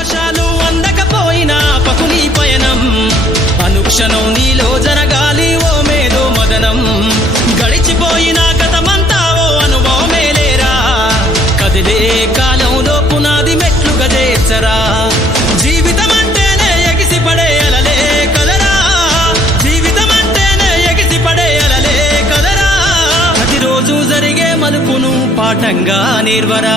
అవకాశాలు అందకపోయినా పకుని పయనం. అనుక్షణం నీలో జరగాలి ఓ మేధో మదనం. గడిచిపోయిన గతమంతా ఓ అనుభవమే లేరా? కదిలే కాలంలో పునాది మెట్లుగా చేర్చరా? జీవితం అంటేనే ఎగిసి పడే అలలే కదరా జీవితం అంటేనే ఎగిసి పడే అలలే కదరా ప్రతిరోజు జరిగే మలుపును పాఠంగా నిర్వరా?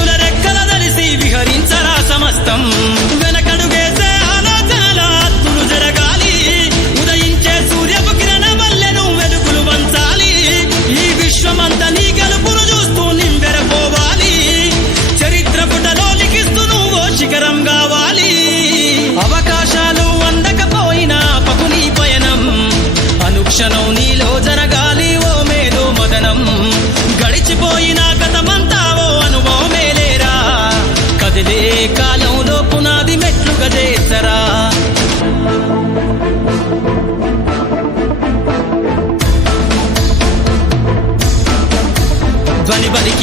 ధ్వని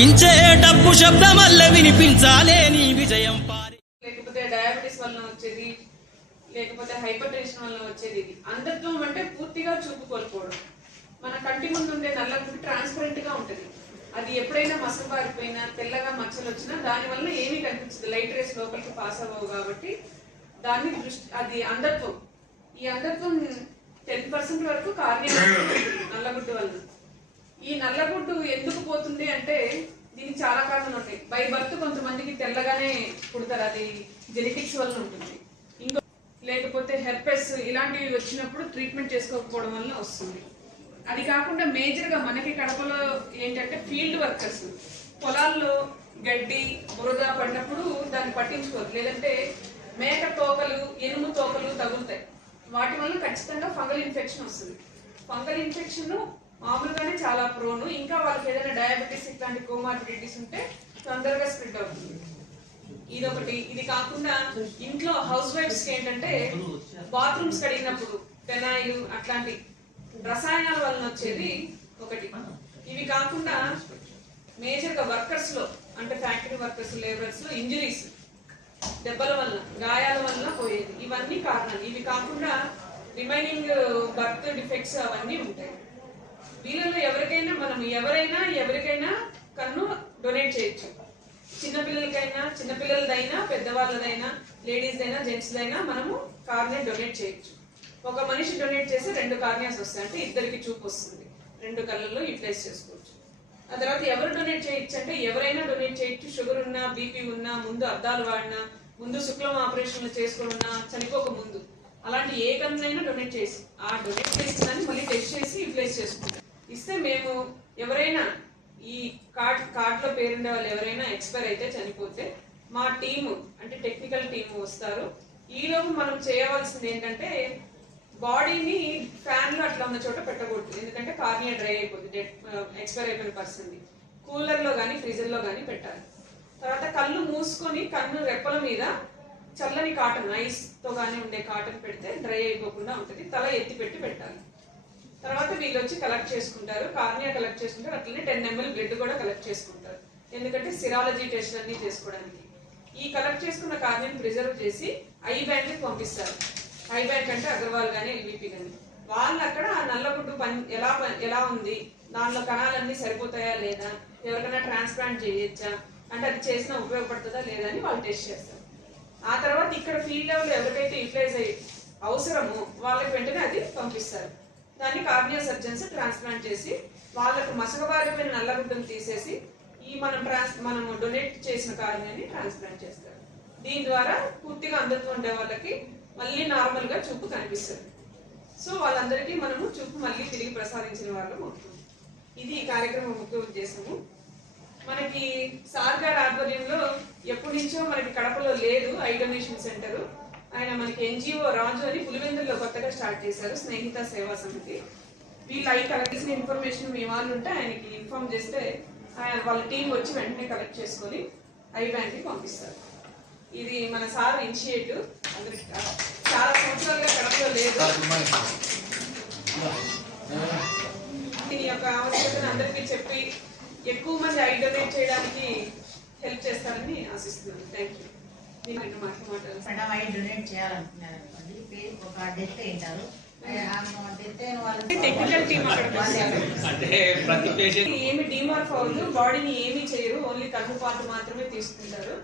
డబ్బు శబ్దమల్ల వినిపించాలే నీ విజయం పారి. లేకపోతే డయాబెటీస్ వలన వచ్చేది లేకపోతే హైపర్ టెన్షన్ వలన వచ్చేది ఇది. అంధత్వం అంటే పూర్తిగా చూపు కోల్పోవడం. మన కంటి ముందు ఉండే నల్లగుడ్డు ట్రాన్స్పరెంట్గా ఉంటుంది. అది ఎప్పుడైనా మసలు పారిపోయినా తెల్లగా మచ్చలు వచ్చినా దాని వల్ల ఏమీ కనిపించదు. లైట్ రేస్ లోపలికి పాస్ అవ్వవు కాబట్టి దాన్ని దృష్టి అది అంధత్వం. ఈ అంధత్వం టెన్ పర్సెంట్ వరకు కార్యం నల్లగుడ్డు వల్ల. ఈ నల్లగుడ్డు ఎందుకు పోతుంది అంటే దీనికి చాలా కారణాలు ఉంటాయి. బై బర్త్ కొంతమందికి తెల్లగానే పుడతారు. అది జెనెటిక్స్ వల్ల ఉంటుంది. ఇంకో లేకపోతే హెర్పెస్ ఇలాంటివి వచ్చినప్పుడు ట్రీట్మెంట్ చేసుకోకపోవడం వల్ల వస్తుంది. అది కాకుండా మేజర్గా మనకి కడపలో ఏంటంటే ఫీల్డ్ వర్కర్స్ పొలాల్లో గడ్డి బురద పడినప్పుడు దాన్ని పట్టించుకోరు. లేదంటే మేక తోకలు ఎనుము తోకలు తగులుతాయి. వాటి వల్ల ఖచ్చితంగా ఫంగల్ ఇన్ఫెక్షన్ వస్తుంది. ఫంగల్ ఇన్ఫెక్షన్ మామూలుగానే చాలా ప్రోను ఇంకా వాళ్ళకి ఏదైనా డయాబెటీస్ ఇట్లాంటి కోమార్బిడిటీస్ ఉంటే తొందరగా స్ప్రెడ్ అవుతుంది. ఇది ఒకటి ఇది కాకుండా ఇంట్లో హౌస్ వైఫ్స్ ఏంటంటే బాత్రూమ్స్ కడిగినప్పుడు పెనాయిల్ అట్లాంటి రసాయనాల వలన వచ్చేది ఒకటి. ఇవి కాకుండా మేజర్గా వర్కర్స్లో అంటే ఫ్యాక్టరీ వర్కర్స్ లేబరర్స్లో ఇంజరీస్ దెబ్బల వల్ల గాయాల వల్ల పోయేది. ఇవన్నీ కారణాలు. ఇవి కాకుండా రిమైనింగ్ బర్త్ డిఫెక్ట్స్ అవన్నీ ఉంటాయి. వీళ్ళలో ఎవరికైనా మనం ఎవరైనా ఎవరికైనా కన్ను డొనేట్ చేయొచ్చు. చిన్నపిల్లలకైనా చిన్నపిల్లలదైనా పెద్దవాళ్ళదైనా లేడీస్ అయినా జెంట్స్ అయినా మనము కార్నియా డొనేట్ చేయొచ్చు. ఒక మనిషి డొనేట్ చేస్తే రెండు కార్నియాస్ వస్తాయి. అంటే ఇద్దరికి చూపు వస్తుంది. రెండు కళ్ళల్లో యూటిలైజ్ చేసుకోవచ్చు. ఆ తర్వాత ఎవరు డొనేట్ చేయొచ్చు అంటే ఎవరైనా డొనేట్ చేయొచ్చు. షుగర్ ఉన్నా బీపీ ఉన్నా ముందు అద్దాలు వాడినా ముందు శుక్లం ఆపరేషన్లు చేసుకుని ఉన్నా చనిపోక ముందు. అలాంటి ఏ కన్నునైనా డొనేట్ చేసి ఆ డొనేట్ చేసిన దాన్ని మళ్ళీ టెస్ట్ చేసి యూటిలైజ్ చేసుకుంటాం. ఇస్తే మేము ఎవరైనా ఈ కార్డ్ కార్డులో పేరుండే వాళ్ళు ఎవరైనా ఎక్స్పైర్ అయితే చనిపోతే మా టీము అంటే టెక్నికల్ టీము వస్తారు. ఈలోపు మనం చేయవలసింది ఏంటంటే బాడీని ఫ్యాన్లో అట్లా ఉన్న చోట పెట్టకూడదు. ఎందుకంటే కార్నియా డ్రై అయిపోతుంది ఎక్స్పైర్ అయిపోయిన పర్సన్ది కూలర్లో కానీ ఫ్రిజర్లో కానీ పెట్టాలి. తర్వాత కళ్ళు మూసుకొని కన్ను రెప్పల మీద చల్లని కాటన్ ఐస్తో కానీ ఉండే కాటన్ పెడితే డ్రై అయిపోకుండా ఉంటుంది. తల ఎత్తి పెట్టి పెట్టాలి. తర్వాత వీళ్ళు వచ్చి కలెక్ట్ చేసుకుంటారు. కార్నియా కలెక్ట్ చేసుకుంటారు. అట్లనే టెన్ ఎంఎల్ బ్లడ్ కూడా కలెక్ట్ చేసుకుంటారు. ఎందుకంటే సిరాలజీ టెస్ట్ అన్ని చేసుకోవడానికి. ఈ కలెక్ట్ చేసుకున్న కార్నియాని ప్రిజర్వ్ చేసి ఐ బ్యాంక్ పంపిస్తారు. ఐ బ్యాంక్ అంటే అగర్వాల్ కానీ ఎల్బీపీ కానీ వాళ్ళు అక్కడ ఆ నల్లగుడ్డు పని ఎలా పని- ఎలా ఉంది? దానిలో కణాలన్నీ సరిపోతాయా లేదా? ఎవరికైనా ట్రాన్స్ప్లాంట్ చేయొచ్చా? అంటే అది చేసినా ఉపయోగపడుతుందా లేదా అని వాళ్ళు టెస్ట్ చేస్తారు. ఆ తర్వాత ఇక్కడ ఫీల్డ్ లెవెల్ ఎవరికైతే యూటిలైజ్ అయ్యి అవసరమో వాళ్ళకి వెంటనే అది పంపిస్తారు. దాన్ని కార్నియా సర్జన్స్ ట్రాన్స్ప్లాంట్ చేసి వాళ్ళకు మసకబారిపోయిన నల్లగుడ్డను తీసేసి ఈ మనం ట్రాన్స్ మనం డొనేట్ చేసిన కార్నియాని ట్రాన్స్ప్లాంట్ చేస్తారు. దీని ద్వారా పూర్తిగా అందరితో ఉండే వాళ్ళకి మళ్ళీ నార్మల్గా చూపు కనిపిస్తుంది. సో వాళ్ళందరికీ మనము చూపు మళ్ళీ తిరిగి ప్రసాదించిన వాళ్ళం అవుతుంది ఇది ఈ కార్యక్రమం ముఖ్య ఉద్దేశము. మనకి సార్ గారి ఆధ్వర్యంలో ఎప్పటి నుంచో మనకి కడపలో లేదు ఐ డొనేషన్ సెంటర్. ఆయన మనకి ఎన్జిఓ రాజు అని పులివెందుల్లో కొత్తగా స్టార్ట్ చేశారు స్నేహిత సేవా సమితి. వీళ్ళు అవి కలెక్ట్ చేసిన ఇన్ఫర్మేషన్ మీ వాళ్ళు ఉంటే ఆయనకి ఇన్ఫార్మ్ చేస్తే ఆయన వాళ్ళ టీం వచ్చి వెంటనే కలెక్ట్ చేసుకొని ఐ బ్యాంక్కి పంపిస్తారు. ఇది మన సార్ ఇనిషియేటివ్ అందరికి చాలా సంవత్సరాలుగా కడపలో లేదు. దీని యొక్క ఆవశ్యకతను అందరికీ చెప్పి ఎక్కువ మంది ఐ డొనేట్ చేయడానికి హెల్ప్ చేస్తారని ఆశిస్తున్నాను. థ్యాంక్ యూ మేడం అవి డొనేట్ చేయాలనుకున్నారు. అనుకోండి ఒక డెత్ అయింటారు ఏమి డిమార్ఫ్ అవ్వదు బాడీని ఏమీ చేయరు ఓన్లీ కన్ను పార్ట్ మాత్రమే తీసుకుంటారు.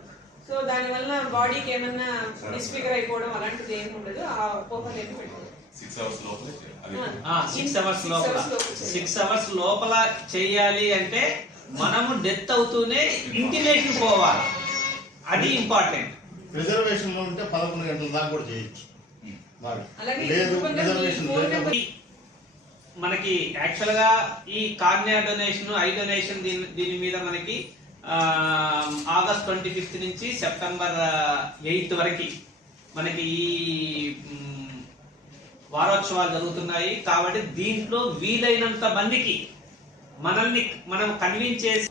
సో దానివల్ల బాడీకి ఏమన్నా డిస్ఫిగర్ అయిపోవడం అలాంటిది ఏమి ఉండదు ఆ అపోహలు ఏమి పెట్టదు సిక్స్ అవర్స్ లోపలే సిక్స్ అవర్స్ లోపల. చేయాలి. చెయ్యాలి అంటే మనము డెత్ అవుతూనే ఇంటిమేషన్ పోవాలి. అది ఇంపార్టెంట్ రిజర్వేషన్లో ఉంటే పదకొండు గంటల దాకా కూడా చేయొచ్చు. లేదు రిజర్వేషన్ మనకి యాక్చువల్గా ఈ కార్నియా డొనేషన్ ఐ డొనేషన్ దీని దీని మీద మనకి ఆ, ఆగస్ట్ ట్వంటీ ఫిఫ్త్ నుంచి సెప్టెంబర్ ఎయిత్ వరకు మనకి ఈ వారోత్సవాలు జరుగుతున్నాయి. కాబట్టి దీంట్లో వీలైనంత మందికి మనల్ని మనం కన్విన్స్ చేసి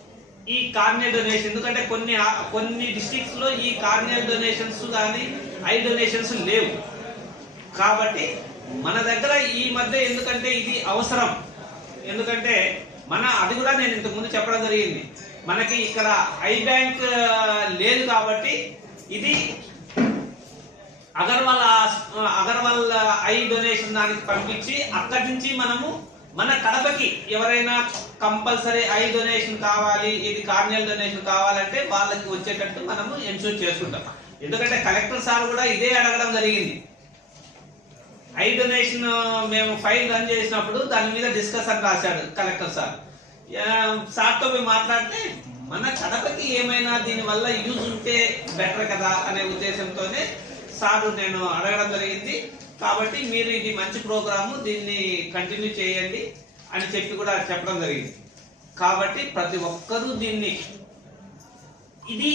ఈ కార్నియల్ డొనేషన్ ఎందుకంటే కొన్ని కొన్ని డిస్ట్రిక్ట్స్లో ఈ కార్నియల్ డొనేషన్స్ కానీ ఐ డొనేషన్స్ లేవు. కాబట్టి మన దగ్గర ఈ మధ్య ఎందుకంటే ఇది అవసరం. ఎందుకంటే మన అది కూడా నేను ఇంతకు ముందు చెప్పడం జరిగింది. మనకి ఇక్కడ ఐ బ్యాంక్ లేదు కాబట్టి ఇది అగర్వాల్ అగర్వాల్ ఐ డొనేషన్ దానికి పంపించి అక్కడి నుంచి మనము మన కడపకి ఎవరైనా కంపల్సరీ ఐ డొనేషన్ కావాలి ఇది కార్నియల్ డొనేషన్ కావాలంటే వాళ్ళకి వచ్చేటట్టు మనము ఎన్షూర్ చేసుకుంటాం ఎందుకంటే కలెక్టర్ సార్ కూడా ఇదే అడగడం జరిగింది. ఐ డొనేషన్ మేము ఫైల్ రన్ చేసినప్పుడు దాని మీద డిస్కషన్ రాశాడు కలెక్టర్ సార్. సార్తో మేము మాట్లాడితే మన కడపకి ఏమైనా దీని వల్ల యూజ్ ఉంటే బెటర్ కదా అనే ఉద్దేశంతోనే సార్ నేను అడగడం జరిగింది. కాబట్టి మీరు ఇది మంచి ప్రోగ్రాము దీన్ని కంటిన్యూ చేయండి అని చెప్పి కూడా చెప్పడం జరిగింది. కాబట్టి ప్రతి ఒక్కరూ దీన్ని ఇది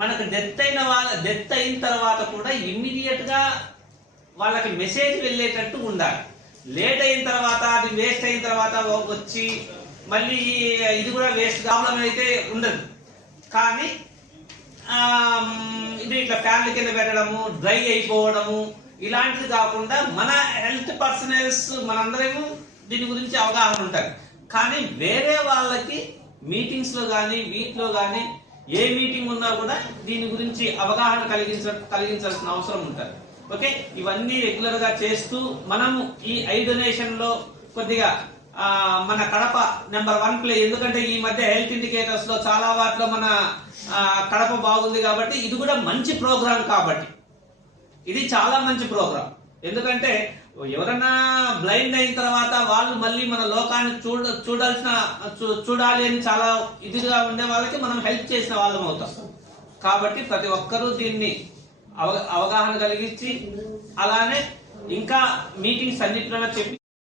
మనకు డెత్ అయిన వాళ్ళ డెత్ అయిన తర్వాత కూడా ఇమ్మీడియట్గా వాళ్ళకి మెసేజ్ వెళ్ళేటట్టు ఉండాలి. లేట్ అయిన తర్వాత అది వేస్ట్ అయిన తర్వాత వచ్చి మళ్ళీ ఇది కూడా వేస్ట్ ప్రాబ్లం అయితే ఉండదు. కానీ ఇది ఇట్లా ఫ్యామిలీ కింద పెట్టడము డ్రై అయిపోవడము ఇలాంటిది కాకుండా మన హెల్త్ పర్సనల్స్ మనందరము దీని గురించి అవగాహన ఉంటుంది. కానీ వేరే వాళ్ళకి మీటింగ్స్లో కానీ వీటిలో కానీ ఏ మీటింగ్ ఉన్నా కూడా దీని గురించి అవగాహన కలిగించ కలిగించాల్సిన అవసరం ఉంటుంది. ఓకే? ఇవన్నీ రెగ్యులర్గా చేస్తూ మనము ఈ ఐ డొనేషన్లో కొద్దిగా మన కడప నెంబర్ వన్ ప్లే ఎందుకంటే ఈ మధ్య హెల్త్ ఇండికేటర్స్లో చాలా వాటిలో మన కడప బాగుంది కాబట్టి ఇది కూడా మంచి ప్రోగ్రామ్ కాబట్టి. ఇది చాలా మంచి ప్రోగ్రామ్ ఎందుకంటే ఎవరన్నా బ్లైండ్ అయిన తర్వాత వాళ్ళు మళ్ళీ మన లోకాన్ని చూడ చూడాల్సిన చూ- చూడాలి అని చాలా ఇదిగా ఉండే వాళ్ళకి మనం హెల్ప్ చేసిన వాళ్ళం అవుతాం. కాబట్టి ప్రతి ఒక్కరూ దీన్ని అవగాహన కలిగించి అలానే ఇంకా మీటింగ్స్ అన్నిట్లోనే చెప్పి